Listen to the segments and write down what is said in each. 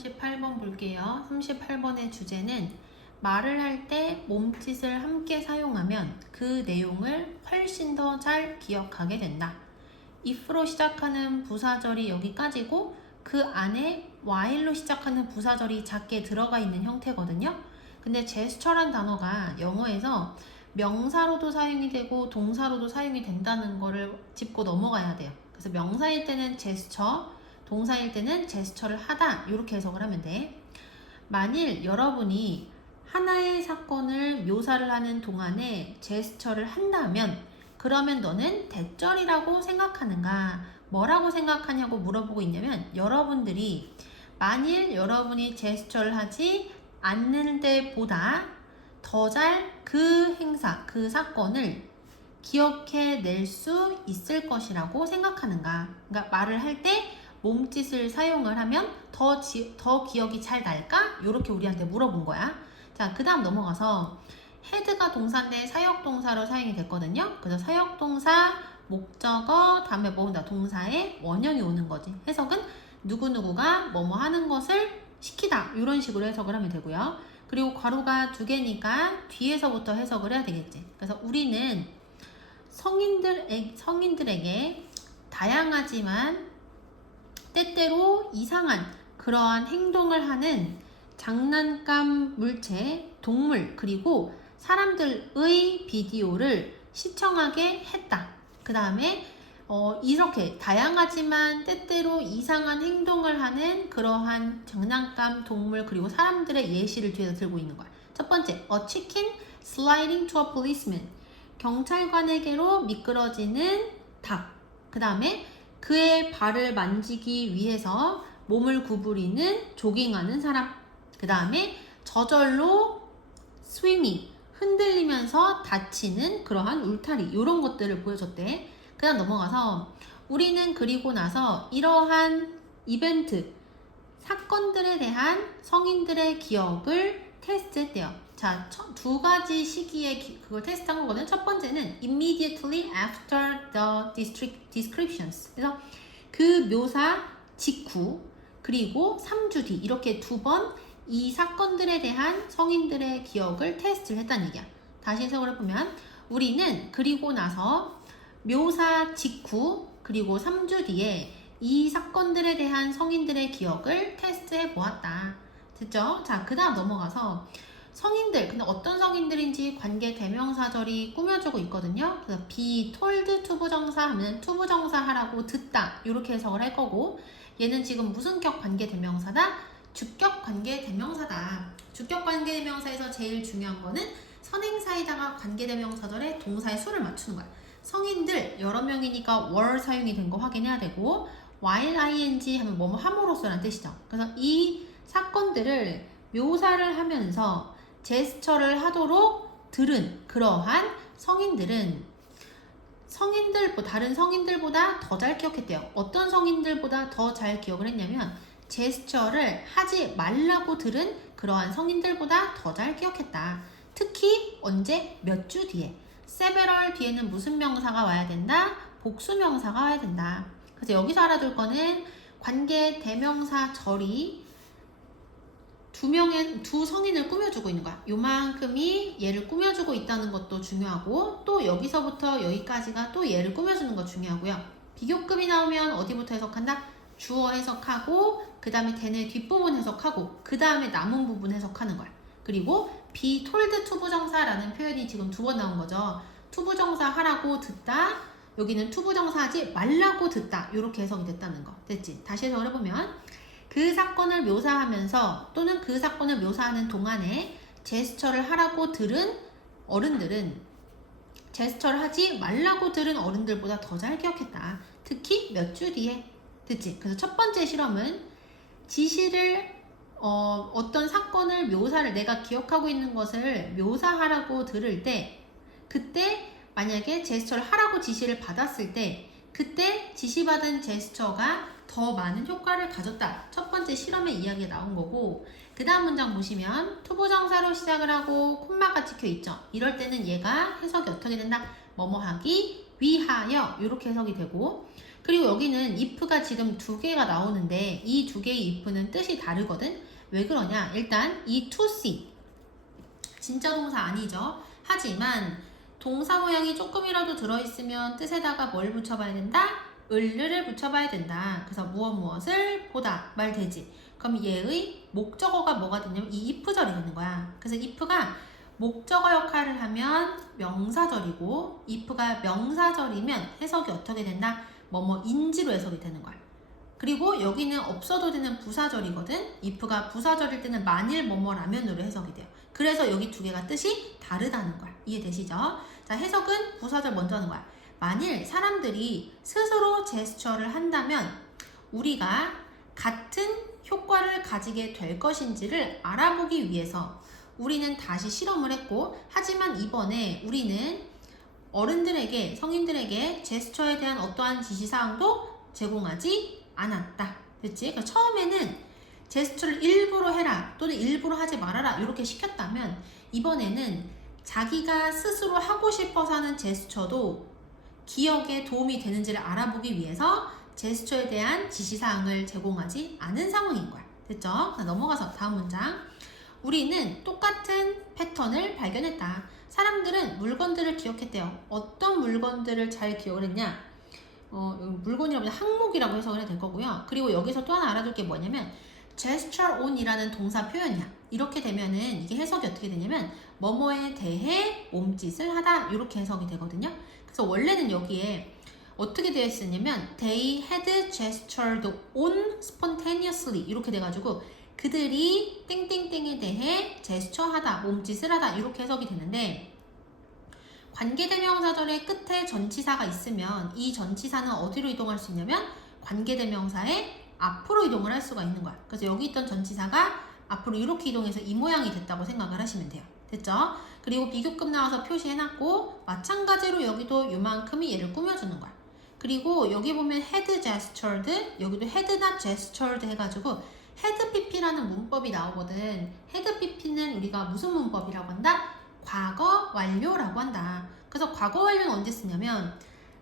38번 볼게요. 38번의 주제는 말을 할 때 몸짓을 함께 사용하면 그 내용을 훨씬 더 잘 기억하게 된다. if로 시작하는 부사절이 여기까지고 그 안에 while로 시작하는 부사절이 작게 들어가 있는 형태거든요. 근데 제스처란 단어가 영어에서 명사로도 사용이 되고 동사로도 사용이 된다는 거를 짚고 넘어가야 돼요. 그래서 명사일 때는 제스처, 동사일 때는 제스처를 하다 이렇게 해석을 하면 돼. 만일 여러분이 하나의 사건을 묘사를 하는 동안에 제스처를 한다면 그러면 너는 대절이라고 생각하는가? 뭐라고 생각하냐고 물어보고 있냐면 여러분들이 만일 여러분이 제스처를 하지 않는 때보다 더 잘 그 행사, 그 사건을 기억해낼 수 있을 것이라고 생각하는가? 그러니까 말을 할 때 몸짓을 사용을 하면 더 기억이 잘 날까? 이렇게 우리한테 물어본 거야. 자, 그 다음 넘어가서 헤드가 동사인데 사역동사로 사용이 됐거든요. 그래서 사역동사, 목적어, 다음에 뭐다 동사의 원형이 오는 거지. 해석은 누구누구가 뭐뭐 하는 것을 시키다 이런 식으로 해석을 하면 되고요. 그리고 괄호가 두 개니까 뒤에서부터 해석을 해야 되겠지. 그래서 우리는 성인들에게 다양하지만 때때로 이상한 그러한 행동을 하는 장난감 물체, 동물, 그리고 사람들의 비디오를 시청하게 했다. 그 다음에 이렇게 다양하지만 때때로 이상한 행동을 하는 그러한 장난감, 동물, 그리고 사람들의 예시를 뒤에서 들고 있는 거야. 첫 번째, a chicken sliding to a policeman. 경찰관에게로 미끄러지는 닭. 그 다음에 그의 발을 만지기 위해서 몸을 구부리는 조깅하는 사람. 그 다음에 저절로 스윙이 흔들리면서 다치는 그러한 울타리 이런 것들을 보여줬대. 그 다음 넘어가서 우리는 그리고 나서 이러한 이벤트 사건들에 대한 성인들의 기억을 테스트했대요. 자, 두 가지 시기에 그걸 테스트한 거거든. 첫 번째는 immediately after the descriptions. 그래서 그 묘사 직후 그리고 3주 뒤 이렇게 두 번 이 사건들에 대한 성인들의 기억을 테스트를 했다는 얘기야. 다시 해석을 해보면 우리는 그리고 나서 묘사 직후 그리고 3주 뒤에 이 사건들에 대한 성인들의 기억을 테스트해 보았다. 됐죠? 자, 그 다음 넘어가서 성인들, 근데 어떤 성인들인지 관계 대명사절이 꾸며주고 있거든요. 그래서 be told 투부정사 하면 투부정사 하라고 듣다 이렇게 해석을 할 거고 얘는 지금 무슨 격 관계 대명사다? 주격 관계 대명사다. 주격 관계 대명사에서 제일 중요한 거는 선행사에다가 관계 대명사절에 동사의 수를 맞추는 거야. 성인들 여러 명이니까 were 사용이 된 거 확인해야 되고 while ing 하면 뭐뭐 함으로써라는 뜻이죠. 그래서 이 사건들을 묘사를 하면서 제스처를 하도록 들은 그러한 성인들은 다른 성인들보다 더 잘 기억했대요. 어떤 성인들보다 더 잘 기억을 했냐면 제스처를 하지 말라고 들은 그러한 성인들보다 더 잘 기억했다. 특히 언제? 몇 주 뒤에. several 뒤에는 무슨 명사가 와야 된다? 복수 명사가 와야 된다. 그래서 여기서 알아둘 거는 관계 대명사 절이 두 성인을 꾸며주고 있는 거야. 요만큼이 얘를 꾸며주고 있다는 것도 중요하고 또 여기서부터 여기까지가 또 얘를 꾸며주는 거 중요하고요. 비교급이 나오면 어디부터 해석한다? 주어 해석하고 그 다음에 대뇌 뒷부분 해석하고 그 다음에 남은 부분 해석하는 거야. 그리고 be told 투부정사라는 표현이 지금 두 번 나온 거죠. 투부정사 하라고 듣다, 여기는 투부정사 하지 말라고 듣다 이렇게 해석이 됐다는 거. 됐지? 다시 해석을 해보면 그 사건을 묘사하면서 또는 그 사건을 묘사하는 동안에 제스처를 하라고 들은 어른들은 제스처를 하지 말라고 들은 어른들보다 더 잘 기억했다. 특히 몇 주 뒤에. 됐지? 그래서 첫 번째 실험은 지시를 어떤 사건을 묘사를 내가 기억하고 있는 것을 묘사하라고 들을 때 그때 만약에 제스처를 하라고 지시를 받았을 때 그때 지시받은 제스처가 더 많은 효과를 가졌다. 첫 번째 실험의 이야기가 나온 거고 그 다음 문장 보시면 투부정사로 시작을 하고 콤마가 찍혀 있죠. 이럴 때는 얘가 해석이 어떻게 된다? 뭐뭐 하기 위하여 이렇게 해석이 되고 그리고 여기는 if가 지금 두 개가 나오는데 이 두 개의 if는 뜻이 다르거든. 왜 그러냐? 일단 이 to see 진짜 동사 아니죠. 하지만 동사 모양이 조금이라도 들어있으면 뜻에다가 뭘 붙여봐야 된다? 을을 붙여봐야 된다. 그래서 무엇을 보다 말되지. 그럼 얘의 목적어가 뭐가 되냐면 이 if절이 되는 거야. 그래서 if가 목적어 역할을 하면 명사절이고 if가 명사절이면 해석이 어떻게 된다? 뭐뭐인지로 해석이 되는 거야. 그리고 여기는 없어도 되는 부사절이거든. if가 부사절일 때는 만일 뭐뭐라면으로 해석이 돼요. 그래서 여기 두 개가 뜻이 다르다는 거야. 이해되시죠? 자, 해석은 부사절 먼저 하는 거야. 만일 사람들이 스스로 제스처를 한다면 우리가 같은 효과를 가지게 될 것인지를 알아보기 위해서 우리는 다시 실험을 했고, 하지만 이번에 우리는 어른들에게, 성인들에게 제스처에 대한 어떠한 지시사항도 제공하지 않았다. 그치? 그러니까 처음에는 제스처를 일부러 해라 또는 일부러 하지 말아라 이렇게 시켰다면 이번에는 자기가 스스로 하고 싶어서 하는 제스처도 기억에 도움이 되는지를 알아보기 위해서 제스처에 대한 지시사항을 제공하지 않은 상황인 거야. 됐죠? 자, 넘어가서 다음 문장. 우리는 똑같은 패턴을 발견했다. 사람들은 물건들을 기억했대요. 어떤 물건들을 잘 기억을 했냐? 물건이라고 하면 항목이라고 해석을 해야 될 거고요. 그리고 여기서 또 하나 알아둘 게 뭐냐면 gesture on이라는 동사 표현이야. 이렇게 되면은 이게 해석이 어떻게 되냐면 뭐뭐에 대해 몸짓을 하다 이렇게 해석이 되거든요. 그래서 원래는 여기에 어떻게 되어 있었냐면 they had gestured on spontaneously 이렇게 돼가지고 그들이 땡땡땡에 대해 제스처하다, 몸짓을 하다 이렇게 해석이 되는데 관계대명사절의 끝에 전치사가 있으면 이 전치사는 어디로 이동할 수 있냐면 관계대명사의 앞으로 이동을 할 수가 있는 거야. 그래서 여기 있던 전치사가 앞으로 이렇게 이동해서 이 모양이 됐다고 생각을 하시면 돼요. 됐죠? 그리고 비교급 나와서 표시해놨고 마찬가지로 여기도 요만큼이 얘를 꾸며주는 거야. 그리고 여기 보면 had gestured, 여기도 had not gestured 해가지고 had pp라는 문법이 나오거든. had pp는 우리가 무슨 문법이라고 한다? 과거 완료라고 한다. 그래서 과거 완료는 언제 쓰냐면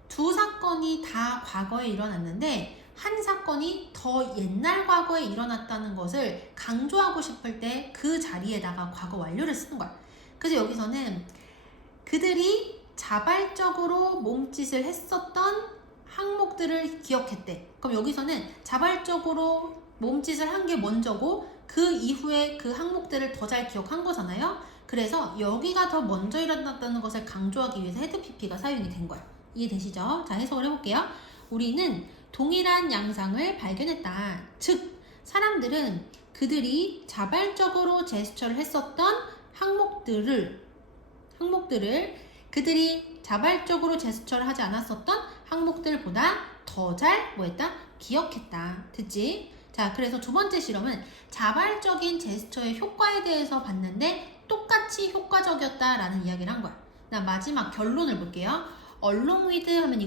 두 사건이 다 과거에 일어났는데 한 사건이 더 옛날 과거에 일어났다는 것을 강조하고 싶을 때 그 자리에다가 과거 완료를 쓰는 거야. 그래서 여기서는 그들이 자발적으로 몸짓을 했었던 항목들을 기억했대. 그럼 여기서는 자발적으로 몸짓을 한 게 먼저고 그 이후에 그 항목들을 더 잘 기억한 거잖아요. 그래서 여기가 더 먼저 일어났다는 것을 강조하기 위해서 헤드 PP가 사용이 된 거야. 이해되시죠? 자, 해석을 해볼게요. 우리는 동일한 양상을 발견했다. 즉, 사람들은 그들이 자발적으로 제스처를 했었던 항목들을 그들이 자발적으로 제스처를 하지 않았었던 항목들보다 더 잘 뭐했다? 기억했다. 됐지? 자, 그래서 두 번째 실험은 자발적인 제스처의 효과에 대해서 봤는데 똑같이 효과적이었다라는 이야기를 한 거야. 나 마지막 결론을 볼게요. along with 하면 이거